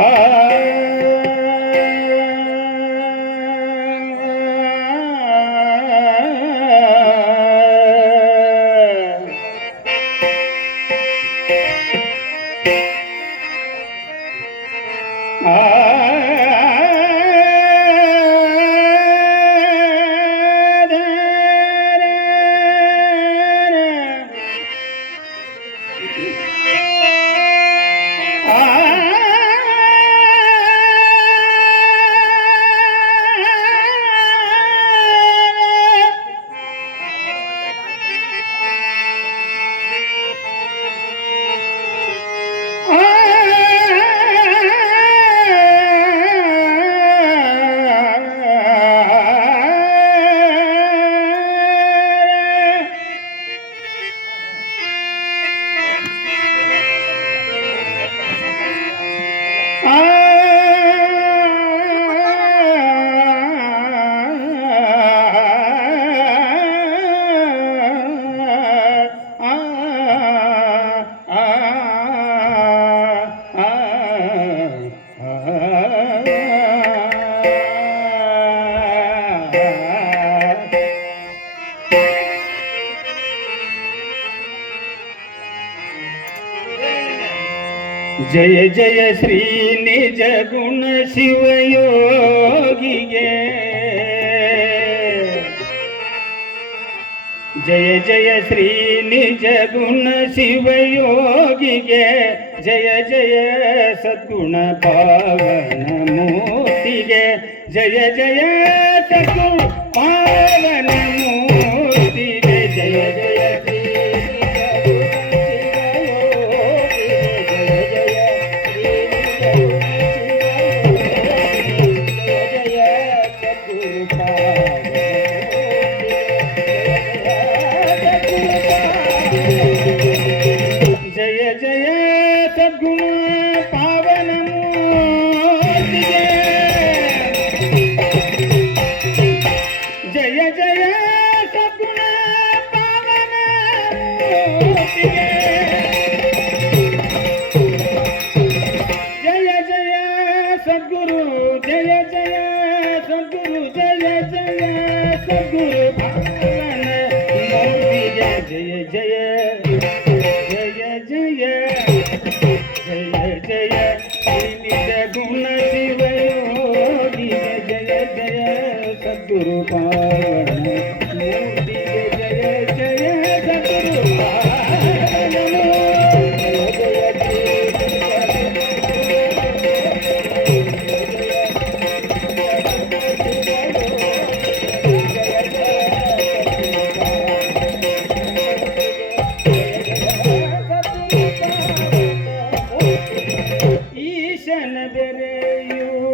Hey. ಜಯ ಜಯ ಶ್ರೀ ನಿಜ ಗುಣ ಶಿವಯೋಗಿಗೆ ಜಯ ಜಯ ಶ್ರೀ ನಿಜ ಗುಣ ಶಿವಯೋಗಿಗೆ ಜಯ ಜಯ ಸದ್ಗುಣ ಪಾವನ ಮೂರ್ತಿಗೆ ಜಯ ಜಯ ಸದ್ಗುಣ ಪಾವನ ಮೂರ್ತಿ থেকে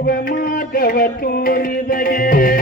ಮಾಧವ ತೋರಿದಗೆ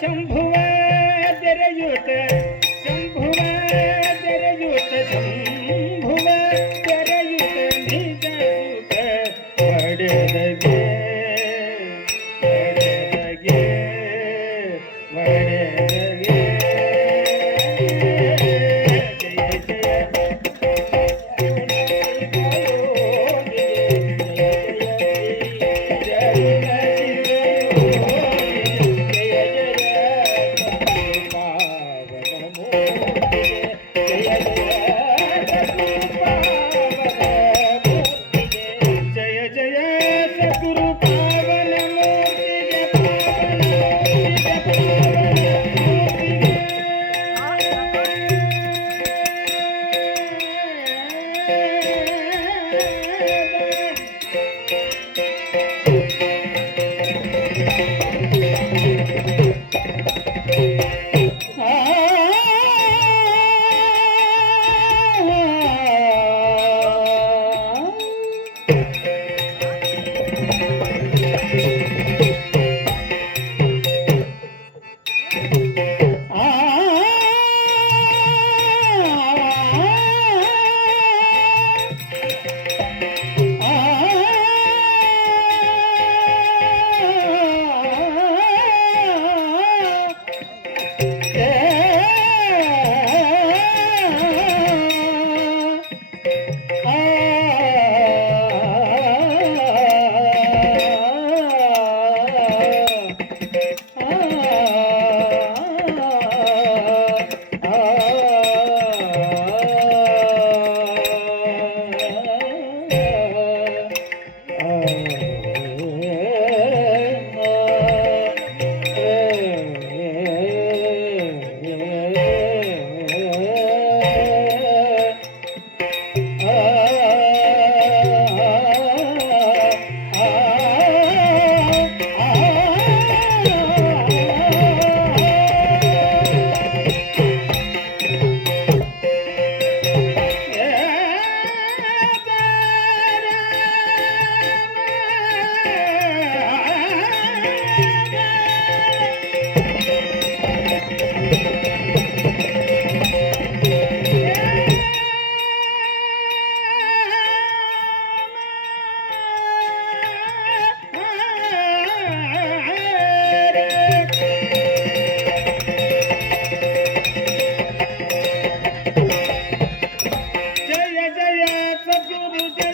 शंभुवा तेरे शंभुवा तेरे शंभु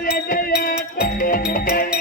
Yeah, yeah, yeah.